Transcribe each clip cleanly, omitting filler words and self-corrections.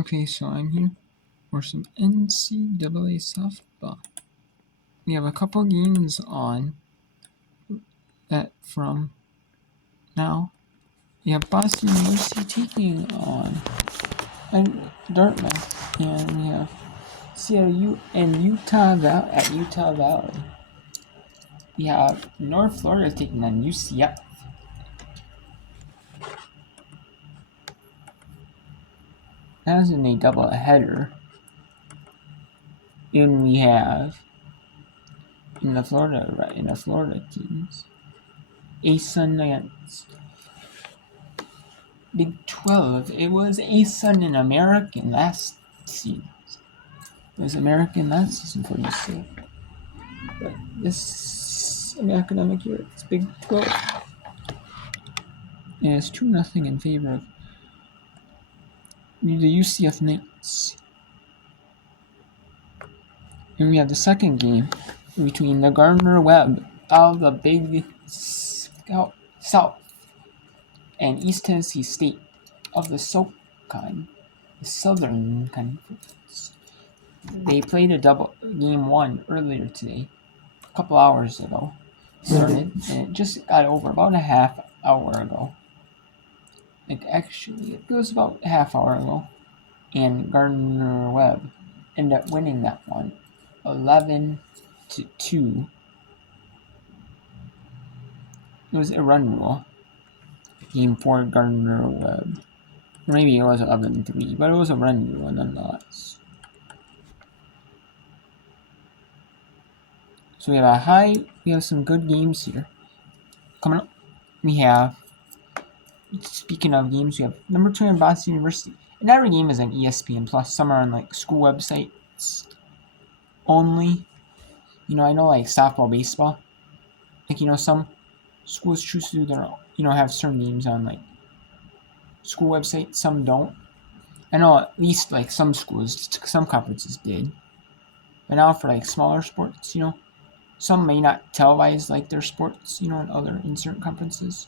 Okay, so I'm here for some NCAA softball. We have a couple games on that from now. We have Boston University taking on Dartmouth, and we have CRU and Utah at Utah Valley. We have North Florida taking on UCF. That is in a doubleheader. Then we have in the Florida teams, ASUN against Big 12. It was ASUN and American last season. It was American last season for UCF. But this academic year, it's Big 12. And it's 2-0 in favor of the UCF Knights. And we have the second game between the Gardner-Webb of the Big South and East Tennessee State of the SoCon, the Southern Conference. They played a double game one earlier today, a couple hours ago. Started, and it just got over about a half hour ago. It was about a half hour ago. And Gardner-Webb ended up winning that one 11-2. It was a run rule game for Gardner-Webb. Maybe it was 11-3, but it was a run rule nonetheless. So we have some good games here. Coming up, we have, speaking of games, we have number 2 in Boston University. And every game is on ESPN Plus. Some are on school websites only. I know softball, baseball. Some schools choose to do their own, have certain games on school websites. Some don't. I know at least some schools, some conferences did. But now for smaller sports, some may not televise their sports, in certain conferences.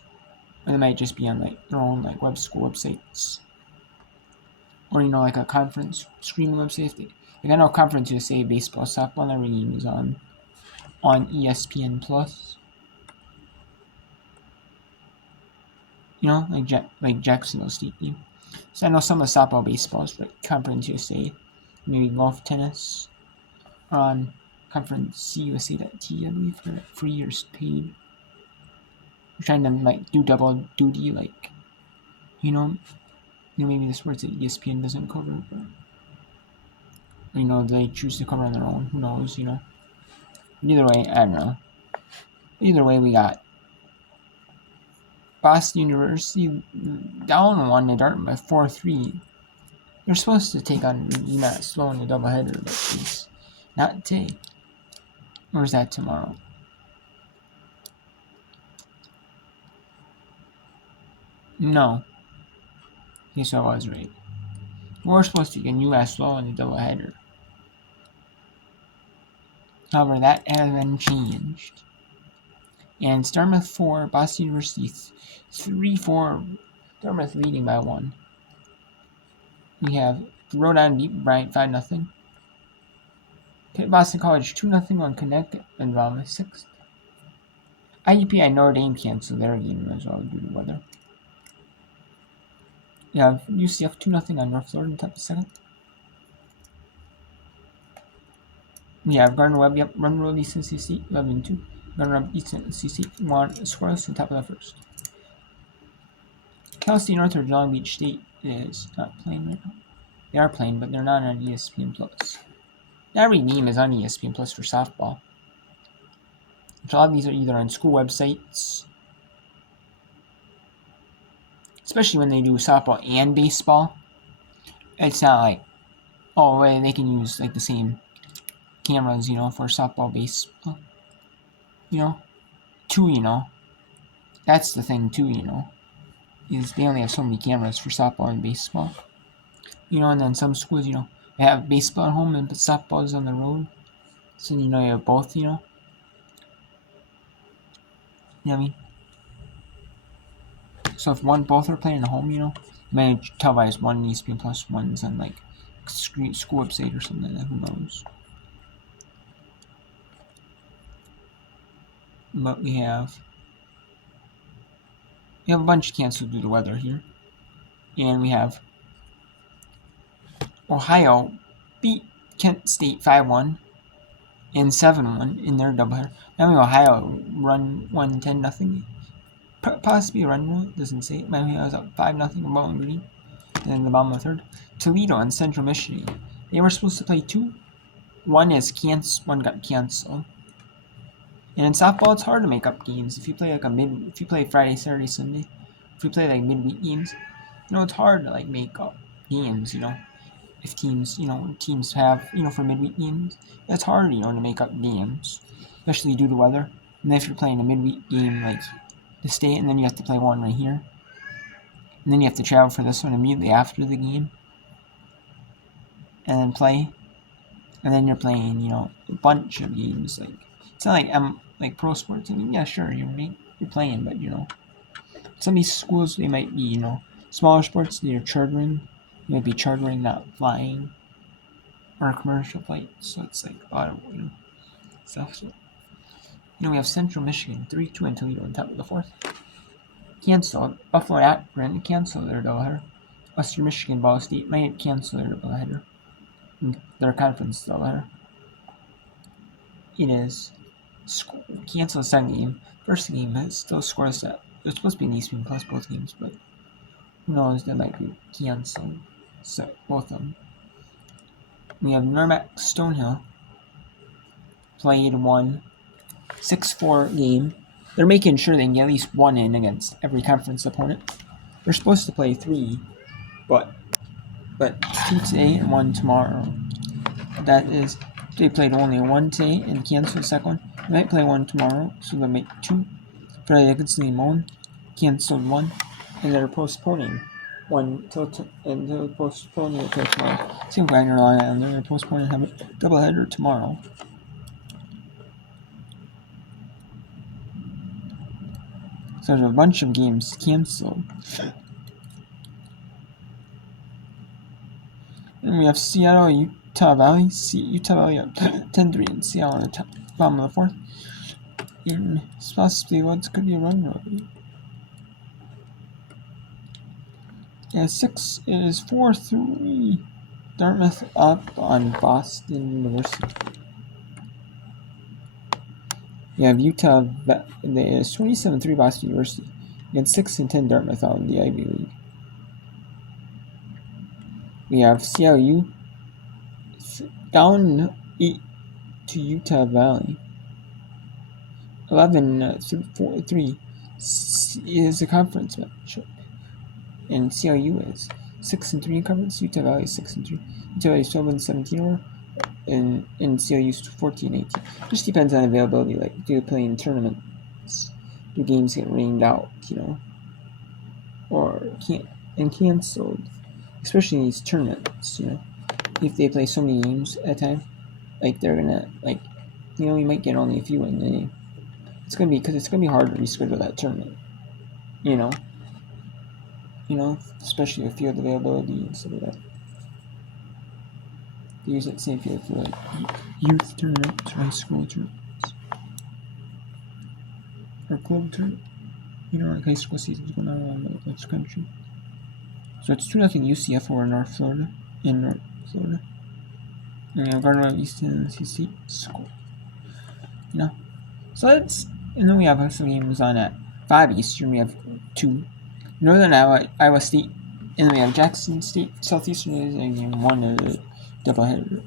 Or they might just be on their own school websites. Or a conference streaming website. I know Conference USA baseball, softball, every game is on ESPN Plus. Jacksonville State game. So I know some of the softball, baseballs, Conference USA, maybe golf, tennis, are on conferenceusa.t, I believe, for free or paid. We're trying to do double duty, maybe the sports that ESPN doesn't cover, but they choose to cover on their own. Who knows? Either way, I don't know. Either way, we got Boston University down 1 to Dartmouth 4-3. They're supposed to take on UMass Slow in the doubleheader, but it's not today. Or is that tomorrow? No. Okay, so I was right. We're supposed to get UMass Slow in the doubleheader. However, that has been changed. And it's Dartmouth 4, Boston University 3-4. Dartmouth leading by 1. We have Rhode Island beat Bryant 5-0. Pitt Boston College 2-0 on Connecticut and Raleigh 6th. IUP and Notre Dame canceled their game as well due to weather. We have UCF 2-0 on North Florida in top of 2nd. We have Gardner-Webb, run roll East Tennessee State 11-2. Gardner-Webb East Tennessee State 1 scoreless in top of the 1st. Cal State Northridge Long Beach State is not playing right now. They are playing, but they're not on ESPN Plus. Every game is on ESPN Plus for softball. So a lot of these are either on school websites, especially when they do softball and baseball. It's not they can use the same cameras, for softball, baseball. That's the thing too, is they only have so many cameras for softball and baseball. And then some schools, they have baseball at home and softball is on the road. So, you have both, You know what I mean? So if both are playing at home, Manage televise one ESPN Plus ones on like school website or something. Who knows? But we have a bunch canceled due to weather here, and we have Ohio beat Kent State 5-1 and 7-1 in their doubleheader. Miami Ohio run 1-10-0. Possibly a run rule, doesn't say it. Miami Ohio was up 5-0 in Bowling Green. And in the bottom of the third, Toledo and Central Michigan. They were supposed to play two. One got canceled. And in softball, it's hard to make up games. If you play if you play Friday, Saturday, Sunday, if you play like midweek games, it's hard to like make up games. If teams have for midweek games, it's hard to make up games, especially due to weather. And then if you're playing a midweek game like the state, and then you have to play one right here, and then you have to travel for this one immediately after the game, and then play, and then you're playing a bunch of games. Like it's not like pro sports. I mean, yeah, sure, you're playing, but some of these schools, they might be smaller sports. They're chartering. You might be chartering, not flying, or a commercial flight. So it's like a lot of stuff. So we have Central Michigan 3-2 and Toledo on top of the fourth. Canceled. Buffalo and Akron canceled their doubleheader. Western Michigan, Ball State might cancel their doubleheader. Their conference doubleheader. It is cancel the second game. First game is still scoreless. It's supposed to be an ESPN Plus both games, but who knows? They might be canceled. So both of them. We have Merrimack Stonehill played 6-4 game. They're making sure they can get at least one in against every conference opponent. They're supposed to play 3, but 2 today and 1 tomorrow. That is, they played only 1 today and canceled the second one. They might play 1 tomorrow, so they'll make 2. Friday against Limon, canceled 1, and they're postponing 1 and they're postponing it till tomorrow. Same thing in Long Island, they're postponing have a doubleheader tomorrow. So there's a bunch of games canceled. And we have Seattle, Utah Valley. Utah Valley up 10-3 and Seattle on the bottom of the fourth. And possibly what could be a run rate. Yeah, 6 is 4-3. Dartmouth up on Boston University. You have Utah, it's 27-3 Boston University against 6-10 Dartmouth out in the Ivy League. We have CLU down 8 to Utah Valley. 11-3 is a conference matchup, and CLU is 6-3 in conference. Utah Valley is 6-3. Utah Valley is 12-17 and CLU is 14-18. Just depends on availability. Like, do you play in tournaments? Do games get rained out? Or canceled? Especially in these tournaments. If they play so many games at a time, like they're gonna you might get only a few in the game. It's gonna be hard to reschedule that tournament. Especially with field availability and stuff like that. They use that same field for like youth tournaments, high school tournaments, or club tournaments. Like high school seasons going on around the country. So it's 2-0 UCF over North Florida. And Gardner East Tennessee State score. So and then we have some games on at 5 Eastern. We have 2 Northern Iowa State, and then we have Jackson State Southeastern is game 1 of the doubleheader.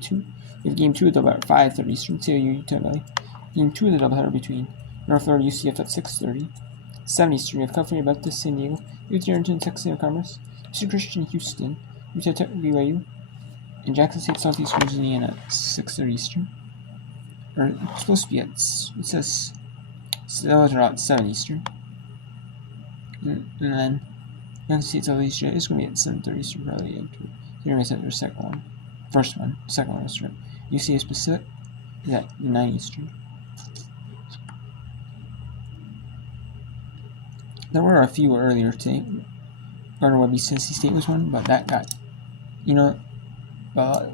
2. We have game 2 of the doubleheader 5:30 Eastern. CLU Utah Valley. Game 2 of the doubleheader between North Florida UCF at 6:30. 7 Eastern. We have California Baptist San Diego, UT Arlington Texas A&M, Eastern Christian Houston, Utah Tech BYU, and Jackson State Southeastern Virginia at 6:30 Eastern. Or it's supposed to be it says those are at 7 Eastern. And then Jackson State Southeastern is going to be at 7:30 Eastern probably. You're going to set your second one. Second one was right. UCA Pacific is at 9 Eastern. There were a few earlier today. Gardner Webby Cincy State was one, but that got,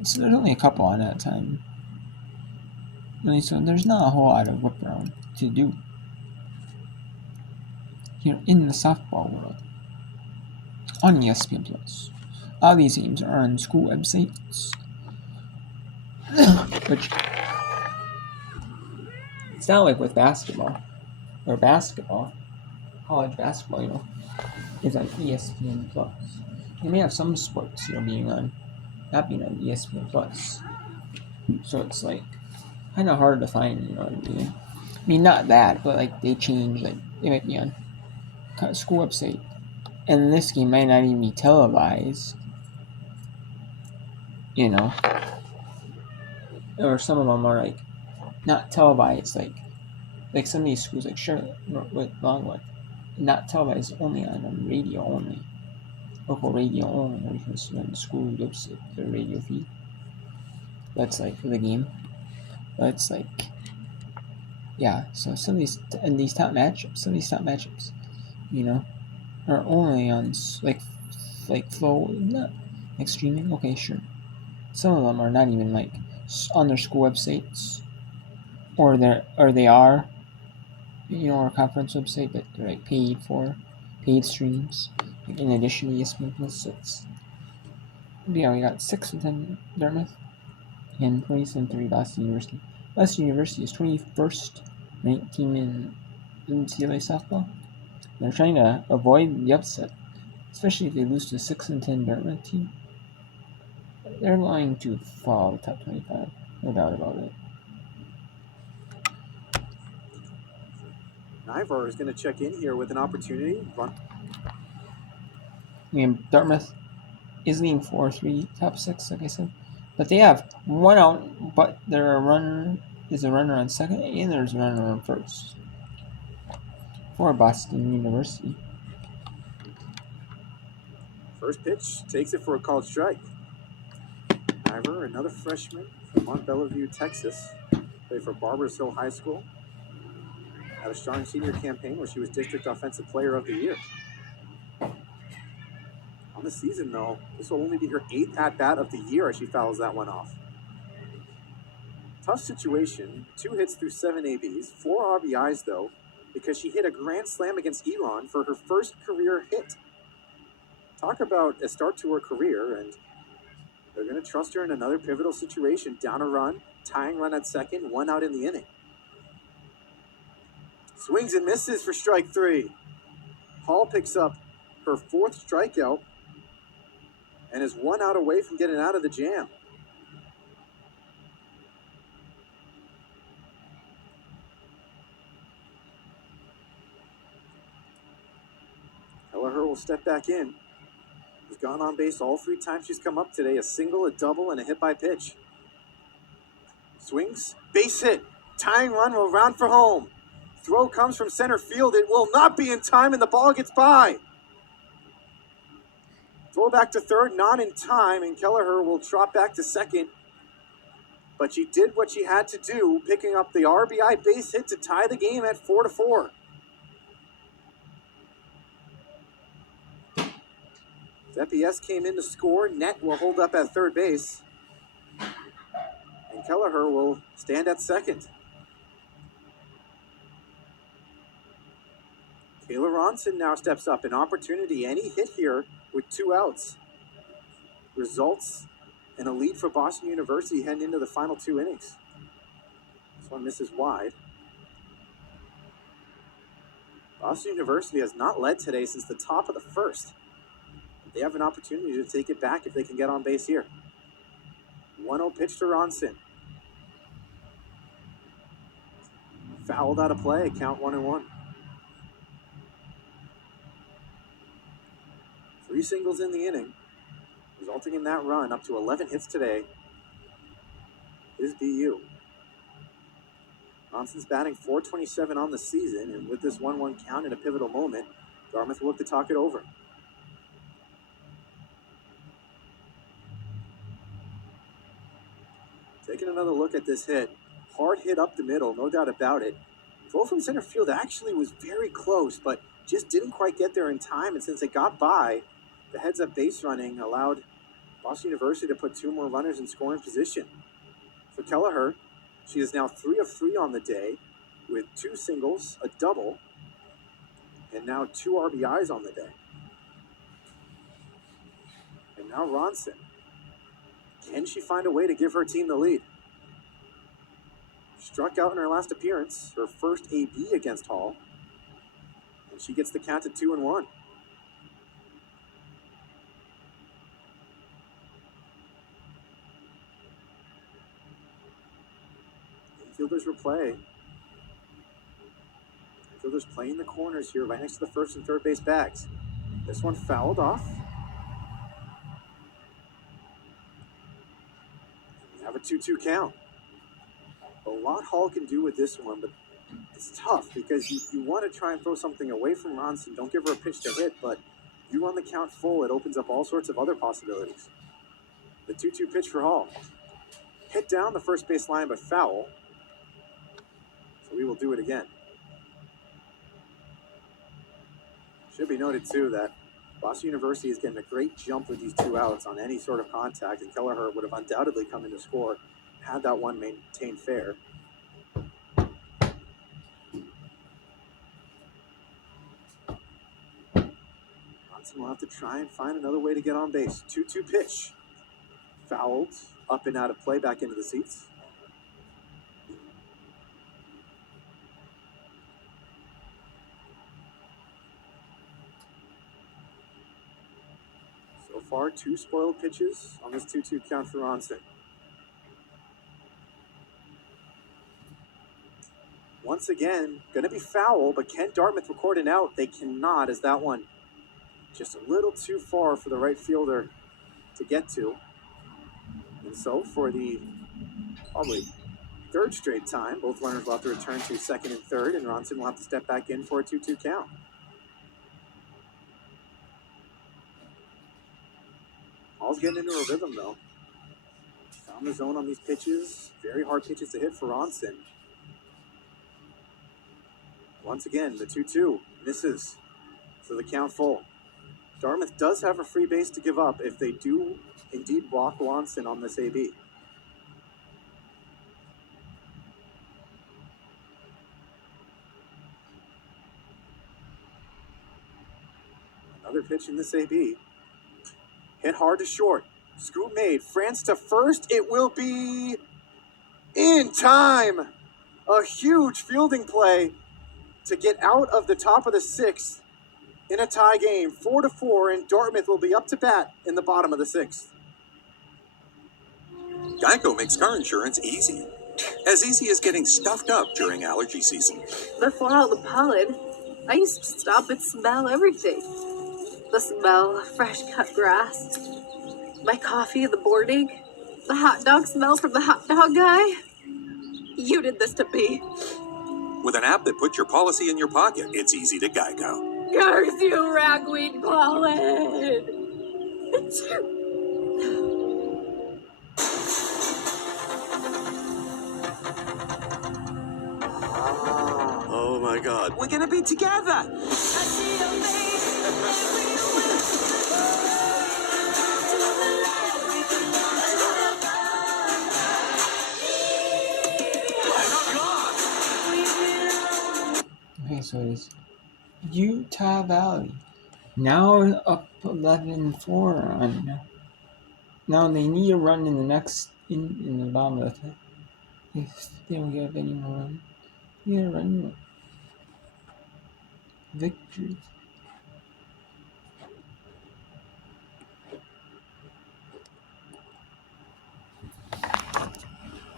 so there's only a couple on that time. So there's not a whole lot of whip around to do here in the softball world on ESPN Plus. All these games are on school websites, which it's not like with basketball, college basketball, is on ESPN Plus. You may have some sports, not being on ESPN Plus. So it's like kind of hard to find, what I mean? I mean, not that, but like they change, like they might be on school website, and this game might not even be televised, or some of them are like not televised, like some of these schools, like Charlotte, with Longwood, not televised, only on radio only, local radio only, or you can see on the school website, the radio feed. That's like for the game, but it's like, yeah. So some of these top matchups, are only on like flow, not like streaming. Okay, sure. Some of them are not even like on their school websites, or they are, or conference website, but they're like paid streams. Like in addition to ESPN Plus, so we got 6-10 Dartmouth and 27-3 Boston University. Boston University is 21st ranked team in NCAA softball. They're trying to avoid the upset, especially if they lose to 6-10 Dartmouth team. They're going to fall the top 25, no doubt about it. Nivar is going to check in here with an opportunity. Dartmouth is leading 4-3, top 6, like I said. But they have one out, but there is a runner on second, and there's a runner on first for Boston University. First pitch takes it for a called strike. Nivar, another freshman from Mont Bellevue, Texas, played for Barbers Hill High School. Had a strong senior campaign where she was District Offensive Player of the Year. On the season, though, this will only be her 8th at-bat of the year as she fouls that one off. Tough situation, 2 hits through 7 ABs, 4 RBIs, though, because she hit a grand slam against Elon for her first career hit. Talk about a start to her career, and they're going to trust her in another pivotal situation. Down a run, tying run at second, 1 out in the inning. Swings and misses for strike 3. Hall picks up her 4th strikeout and is 1 out away from getting out of the jam. Kelleher will step back in. She's gone on base all 3 times she's come up today. A single, a double, and a hit by pitch. Swings, base hit. Tying run will round for home. Throw comes from center field. It will not be in time, and the ball gets by. Throw back to third, not in time, and Kelleher will trot back to second. But she did what she had to do, picking up the RBI base hit to tie the game at 4-4. Depies came in to score. Net will hold up at third base. And Kelleher will stand at second. Kayla Ronson now steps up. An opportunity, any hit here with 2 outs. Results in a lead for Boston University heading into the final 2 innings. This one misses wide. Boston University has not led today since the top of the first. They have an opportunity to take it back if they can get on base here. 1-0 pitch to Ronson. Fouled out of play, count 1-1. 3 singles in the inning, resulting in that run up to 11 hits today is BU. Ronson's batting .427 on the season, and with this 1-1 count in a pivotal moment, Dartmouth will look to talk it over. Taking another look at this hit. Hard hit up the middle, no doubt about it. Throw from center field actually was very close, but just didn't quite get there in time, and since it got by, The heads-up base running allowed Boston University to put 2 more runners in scoring position. For Kelleher, she is now 3 of 3 on the day with 2 singles, a double, and now 2 RBIs on the day. And now Ronson. Can she find a way to give her team the lead? Struck out in her last appearance, her first AB against Hall, and she gets the count at 2-1. Infielders replay. Infielders playing the corners here right next to the first and third base bags. This one fouled off. We have a 2-2 count. A lot Hall can do with this one, but it's tough because you want to try and throw something away from Ronson. Don't give her a pitch to hit, but you run the count full, it opens up all sorts of other possibilities. The 2-2 pitch for Hall. Hit down the first base line, but foul. So we will do it again. Should be noted, too, that Boston University is getting a great jump with these 2 outs on any sort of contact, and Kelleher would have undoubtedly come in to score had that one maintained fair. Ronson will have to try and find another way to get on base. 2-2 pitch. Fouled, up and out of play, back into the seats. So far, 2 spoiled pitches on this 2-2 count for Ronson. Once again, going to be foul, but can Dartmouth record an out? They cannot, as that one just a little too far for the right fielder to get to. And so for the probably 3rd straight time, both runners will have to return to second and third, and Ronson will have to step back in for a 2-2 count. Hall's getting into a rhythm, though. Found the zone on these pitches. Very hard pitches to hit for Ronson. Once again, the 2-2 misses. So the count full. Dartmouth does have a free base to give up if they do indeed walk Ronson on this AB. Another pitch in this AB. Hit hard to short. Scoop made. France to first. It will be in time. A huge fielding play to get out of the top of the 6th in a tie game. 4-4, and Dartmouth will be up to bat in the bottom of the 6th. Geico makes car insurance easy as getting stuffed up during allergy season. Before all the pollen, I used to stop and smell everything. The smell of fresh cut grass, my coffee in the morning, the hot dog smell from the hot dog guy. You did this to me. With an app that puts your policy in your pocket, it's easy to Geico. Curse you, ragweed pollen! Oh my God, we're gonna be together! Okay, so it is Utah Valley. Now up 11-4 on. Now they need a run in the next in the bottom of the 5th. If they don't get any more run, they gotta run victory.